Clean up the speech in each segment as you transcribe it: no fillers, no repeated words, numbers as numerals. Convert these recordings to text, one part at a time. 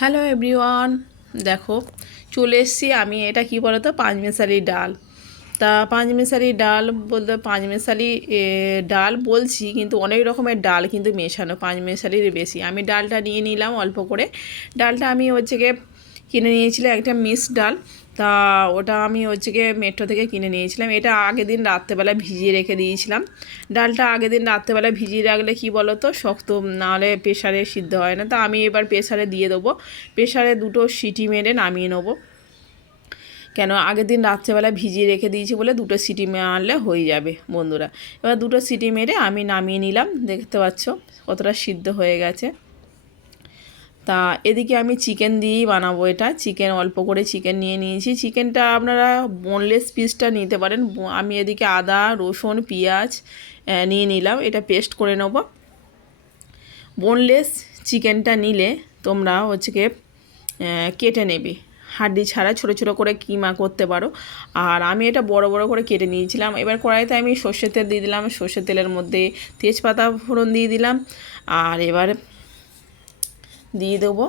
Hello everyone, দেখো চলে এসেছি আমি। এটা কি বলো তো, পাঁচমেশালি ডাল। তা পাঁচমেশালি ডাল বলতে পাঁচমেশালি ডাল বলছি, কিন্তু অনেক রকমের ডাল কিন্তু মেশানো, পাঁচমেশালির বেশি। আমি ডালটা নিয়ে নিলাম অল্প করে। ডালটা আমি হচ্ছে গিয়ে কিনে নিয়েছিলাম, একটা মিক্স ডাল। তা ওটা আমি হচ্ছে গিয়ে মেট্রো থেকে কিনে নিয়েছিলাম। এটা আগের দিন রাত্রেবেলা ভিজিয়ে রেখে দিয়েছিলাম। ডালটা আগের দিন রাত্রেবেলা ভিজিয়ে রাখলে কি বলো তো, শক্ত নাহলে প্রেশারে সিদ্ধ হয় না। তা আমি এবার প্রেশারে দিয়ে দেবো। প্রেশারে দুটো সিটি মেরে নামিয়ে নেবো। কেন, আগের দিন রাত্রেবেলা ভিজিয়ে রেখে দিয়েছি বলে দুটো সিটি মারলে হয়ে যাবে বন্ধুরা। এবার দুটো সিটি মেরে আমি নামিয়ে নিলাম। দেখতে পাচ্ছ কতটা সিদ্ধ হয়ে গেছে। তা এদিকে আমি চিকেন দিয়েই বানাবো এটা। চিকেন অল্প করে চিকেন নিয়ে নিয়েছি। চিকেনটা আপনারা বোনলেস পিসটা নিতে পারেন। আমি এদিকে আদা রসুন পেঁয়াজ নিয়ে নিলাম, এটা পেস্ট করে নেব। বোনলেস চিকেনটা নিলে তোমরা হচ্ছে গিয়ে কেটে নেবে, হাড্ডি ছাড়া ছোটো ছোটো করে কিমা করতে পারো। আর আমি এটা বড় বড় করে কেটে নিয়েছিলাম। এবার কড়াইতে আমি সর্ষের তেল দিয়ে দিলাম। সর্ষের তেলের মধ্যে তেজপাতা ফোড়ন দিয়ে দিলাম। আর এবার দিয়ে দেবো,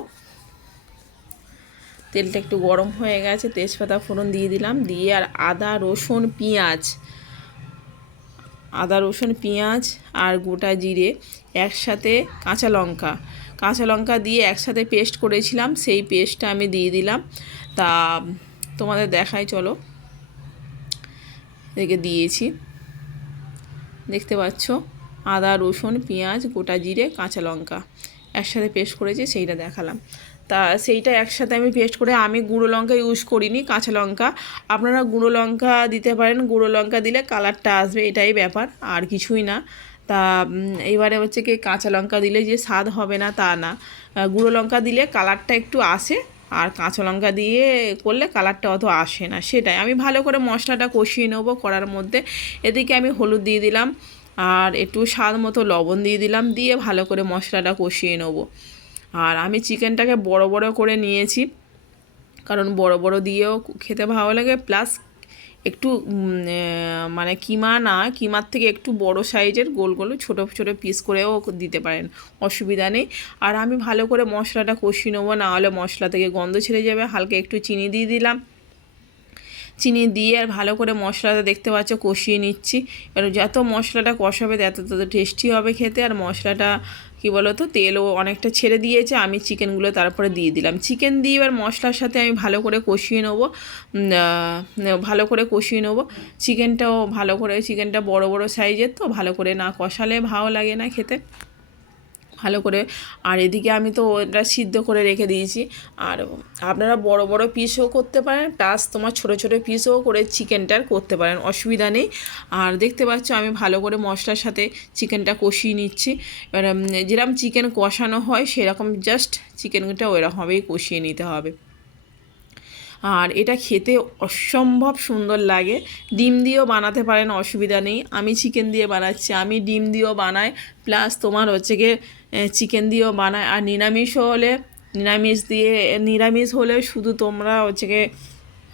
তেলটা একটু গরম হয়ে গেছে, তেজপাতা ফোড়ন দিয়ে দিলাম। দিয়ে আর আদা রসুন পেঁয়াজ আর গোটা জিরে একসাথে, কাঁচা লঙ্কা দিয়ে একসাথে পেস্ট করেছিলাম, সেই পেস্টটা আমি দিয়ে দিলাম। তা তোমাদের দেখাই, চলো। এদিকে দিয়েছি, দেখতে পাচ্ছ, আদা রসুন পেঁয়াজ গোটা জিরে কাঁচা লঙ্কা একসাথে পেস্ট করেছি, সেইটা দেখালাম। তা সেইটা একসাথে আমি পেস্ট করে, আমি গুঁড়ো লঙ্কা ইউজ করিনি, কাঁচা লঙ্কা। আপনারা গুঁড়ো লঙ্কা দিতে পারেন, গুঁড়ো লঙ্কা দিলে কালারটা আসবে, এটাই ব্যাপার, আর কিছুই না। তা এবারে হচ্ছে কি, কাঁচা লঙ্কা দিলে যে স্বাদ হবে না তা না, গুঁড়ো লঙ্কা দিলে কালারটা একটু আসে, আর কাঁচা লঙ্কা দিয়ে করলে কালারটা অত আসে না। সেটাই আমি ভালো করে মশলাটা কষিয়ে নেবো কড়ার মধ্যে। এদিকে আমি হলুদ দিয়ে দিলাম, আর একটু স্বাদ মতো লবণ দিয়ে দিলাম, দিয়ে ভালো করে মশলাটা কষিয়ে নেবো। আর আমি চিকেনটাকে বড় বড় করে নিয়েছি, কারণ বড় বড় দিয়েও খেতে ভালো লাগে, প্লাস একটু মানে কিমার থেকে একটু বড় সাইজের গোল গোল ছোটো ছোটো পিস করেও দিতে পারেন, অসুবিধা নেই। আর আমি ভালো করে মশলাটা কষিয়ে নেবো, না হলে মশলা থেকে গন্ধ ছেড়ে যাবে। হালকা একটু চিনি দিয়ে দিলাম, চিনি দিয়ে আর ভালো করে মশলাটা দেখতে পাচ্ছ কষিয়ে নিচ্ছি। এবার যত মশলাটা কষাবে তত টেস্টি হবে খেতে। আর মশলাটা কি বলো তো, তেলও অনেকটা ছেড়ে দিয়েছে। আমি চিকেনগুলো তারপরে দিয়ে দিলাম। চিকেন দিয়ে এবার মশলার সাথে আমি ভালো করে কষিয়ে নেবো, চিকেনটাও ভালো করে, চিকেনটা বড় বড় সাইজের তো, ভালো করে না কষালে ভালো লাগে না খেতে, ভালো করে। আর এদিকে আমি তো ওটা সিদ্ধ করে রেখে দিয়েছি। আর আপনারা বড় বড় পিসও করতে পারেন, প্লাস তোমার ছোটো ছোটো পিসও করে চিকেনটার করতে পারেন, অসুবিধা নেই। আর দেখতে পাচ্ছ আমি ভালো করে মশলার সাথে চিকেনটা কষিয়ে নিচ্ছি। এবার যেরকম চিকেন কষানো হয় সেরকম জাস্ট চিকেনটা ওইরকমভাবেই কষিয়ে নিতে হবে। আর এটা খেতে অসম্ভব সুন্দর লাগে। ডিম দিয়েও বানাতে পারেন, অসুবিধা নেই। আমি চিকেন দিয়ে বানাচ্ছি, আমি ডিম দিয়েও বানাই, প্লাস তোমার হচ্ছে গিয়ে চিকেন দিয়েও বানাই। আর নিরামিষ হলে শুধু তোমরা হচ্ছে গিয়ে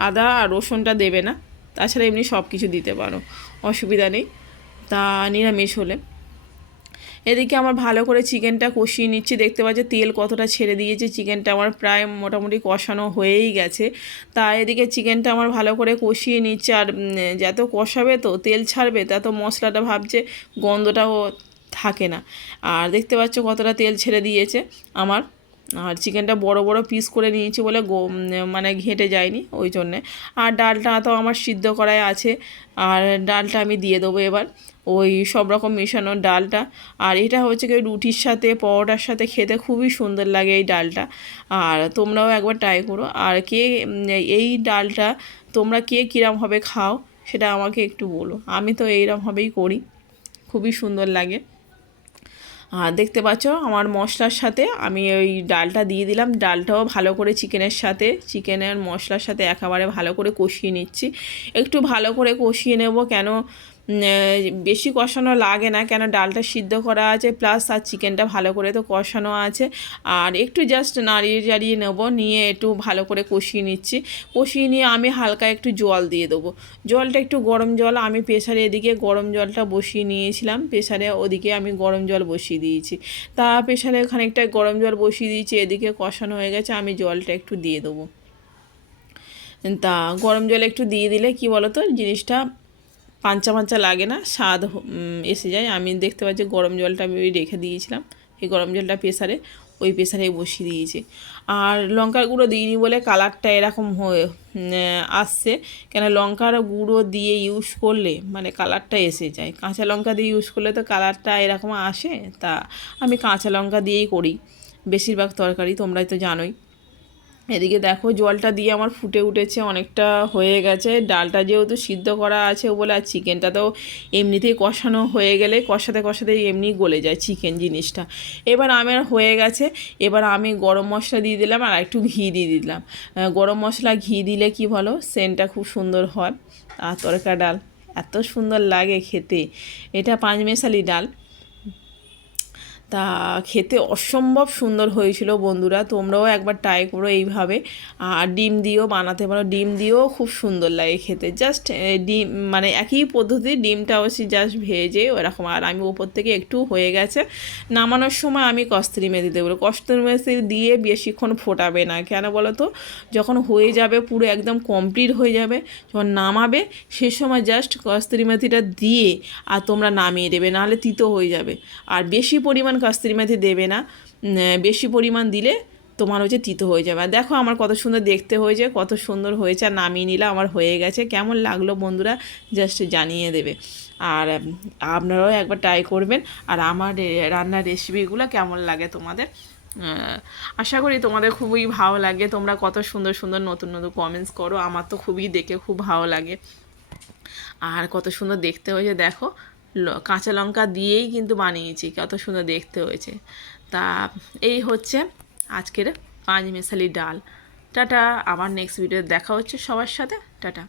আদা আর রসুনটা দেবে না, তাছাড়া এমনি সব কিছু দিতে পারো, অসুবিধা নেই। তা নিরামিষ হলে, এদিকে আমার ভালো করে চিকেনটা কষিয়ে নিচ্ছি। দেখতে পাচ্ছি তেল কতটা ছেড়ে দিয়েছে, চিকেনটা আমার প্রায় মোটামুটি কষানো হয়েই গেছে। তা এদিকে চিকেনটা আমার ভালো করে কষিয়ে নিচ্ছে। আর যত কষাবে তো তেল ছাড়বে, তত মশলাটা ভাবছে গন্ধটাও থাকে না। আর দেখতে পাচ্ছ কতটা তেল ছেড়ে দিয়েছে আমার। আর চিকেনটা বড় বড় পিস করে নিয়েছি বলে মানে ঘেঁটে যায়নি ওই জন্যে। আর ডালটা তো আমার সিদ্ধ করাই আছে, আর ডালটা আমি দিয়ে দেবো এবার, ওই সব রকম মেশানো ডালটা। আর এটা হচ্ছে কি রুটির সাথে পরোটার সাথে খেতে খুবই সুন্দর লাগে এই ডালটা। আর তোমরাও একবার ট্রাই করো। আর এই ডালটা তোমরা কীরমভাবে খাও সেটা আমাকে একটু বলো। আমি তো এইরকমভাবেই করি, খুবই সুন্দর লাগে। আর দেখতে পাচ্ছ আমার মশলার সাথে আমি ওই ডালটা দিয়ে দিলাম। ডালটাও ভালো করে চিকেনের মশলার সাথে একেবারে ভালো করে কষিয়ে নিচ্ছি। একটু ভালো করে কষিয়ে নেব, কেন বেশি কষানো লাগে না, কেন ডালটা সিদ্ধ করা আছে প্লাস আর চিকেনটা ভালো করে তো কষানো আছে। আর একটু জাস্ট নাড়িয়ে চাড়িয়ে নেবো, নিয়ে একটু ভালো করে কষিয়ে নিচ্ছি। কষিয়ে নিয়ে আমি হালকা একটু জল দিয়ে দেবো। জলটা একটু গরম জল, আমি প্রেসারে এদিকে গরম জলটা বসিয়ে নিয়েছিলাম, প্রেসারে ওদিকে আমি গরম জল বসিয়ে দিয়েছি। তা প্রেসারে খানিকটা গরম জল বসিয়ে দিয়েছি, এদিকে কষানো হয়ে গেছে, আমি জলটা একটু দিয়ে দেবো। তা গরম জল একটু দিয়ে দিলে কি বলো তো, জিনিসটা পাঞ্চা পাঞ্চা লাগে না, স্বাদ এসে যায়। আমি দেখতে পাচ্ছি গরম জলটা আমি রেখে দিয়েছিলাম, এই গরম জলটা প্রেসারে, ওই প্রেসারে বসিয়ে দিয়েছি। আর লঙ্কার গুঁড়ো দিইনি বলে কালারটা এরকম হয়ে আসছে, কেন লঙ্কার গুঁড়ো দিয়ে ইউজ করলে মানে কালারটা এসে যায়। কাঁচা লঙ্কা দিয়ে ইউজ করলে তো কালারটা এরকম আসে, তা আমি কাঁচা লঙ্কা দিয়েই করি বেশিরভাগ তরকারি, তোমরাই তো জানোই। এদিকে দেখো জলটা দিয়ে আমার ফুটে উঠেছে, অনেকটা হয়ে গেছে। ডালটা যেহেতু সিদ্ধ করা আছে বলে, আর চিকেনটা তো এমনিতেই কষানো হয়ে গেলে কষাতে কষাতে এমনি গলে যায় চিকেন জিনিসটা। এবার আমার হয়ে গেছে, এবার আমি গরম মশলা দিয়ে দিলাম আর একটু ঘি দিয়ে দিলাম। গরম মশলা ঘি দিলে কি বলো, সেন্টটা খুব সুন্দর হয়। আর তরকা ডাল এত সুন্দর লাগে খেতে, এটা পাঁচমেশালি ডাল। তা খেতে অসম্ভব সুন্দর হয়েছিল বন্ধুরা, তোমরাও একবার ট্রাই করো এইভাবে। আর ডিম দিয়েও বানাতে পারো, ডিম দিয়েও খুব সুন্দর লাগে খেতে। জাস্ট ডিম মানে একই পদ্ধতি, ডিমটা অবশ্যই জাস্ট ভেজে ওরকম। আর আমি ওপর থেকে একটু হয়ে গেছে, নামানোর সময় আমি কস্তুরি মেথি দেবো। কস্তুরি মেথি দিয়ে বেশিক্ষণ ফোটাবে না, কেন বলো তো, যখন হয়ে যাবে পুরো একদম কমপ্লিট হয়ে যাবে, যখন নামাবে সে সময় জাস্ট কস্তুরি মেথিটা দিয়ে আর তোমরা নামিয়ে দেবে, নাহলে তিতো হয়ে যাবে। আর বেশি পরিমাণ কস্তুরি মেথি দেবে না, বেশি পরিমাণ দিলে তোমার হচ্ছে তিতো হয়ে যাবে। আর দেখো আমার কত সুন্দর দেখতে হয়েছে, কত সুন্দর হয়েছে। আর নামিয়ে নিলে আমার হয়ে গেছে। কেমন লাগলো বন্ধুরা জাস্ট জানিয়ে দেবে। আর আপনারাও একবার ট্রাই করবেন। আর আমার রান্নার রেসিপিগুলো কেমন লাগে তোমাদের, আশা করি তোমাদের খুবই ভালো লাগে। তোমরা কত সুন্দর সুন্দর নতুন নতুন কমেন্টস করো, আমার তো খুবই দেখে খুব ভালো লাগে। আর কত সুন্দর দেখতে হয়েছে দেখো, কাঁচা লঙ্কা দিয়েই কিন্তু বানিয়েছি, কত সুন্দর দেখতে হয়েছে। তা এই হচ্ছে আজকের পাঁচমেশালি ডাল। টাটা, আবার নেক্সট ভিডিওতে দেখা হচ্ছে সবার সাথে, টাটা।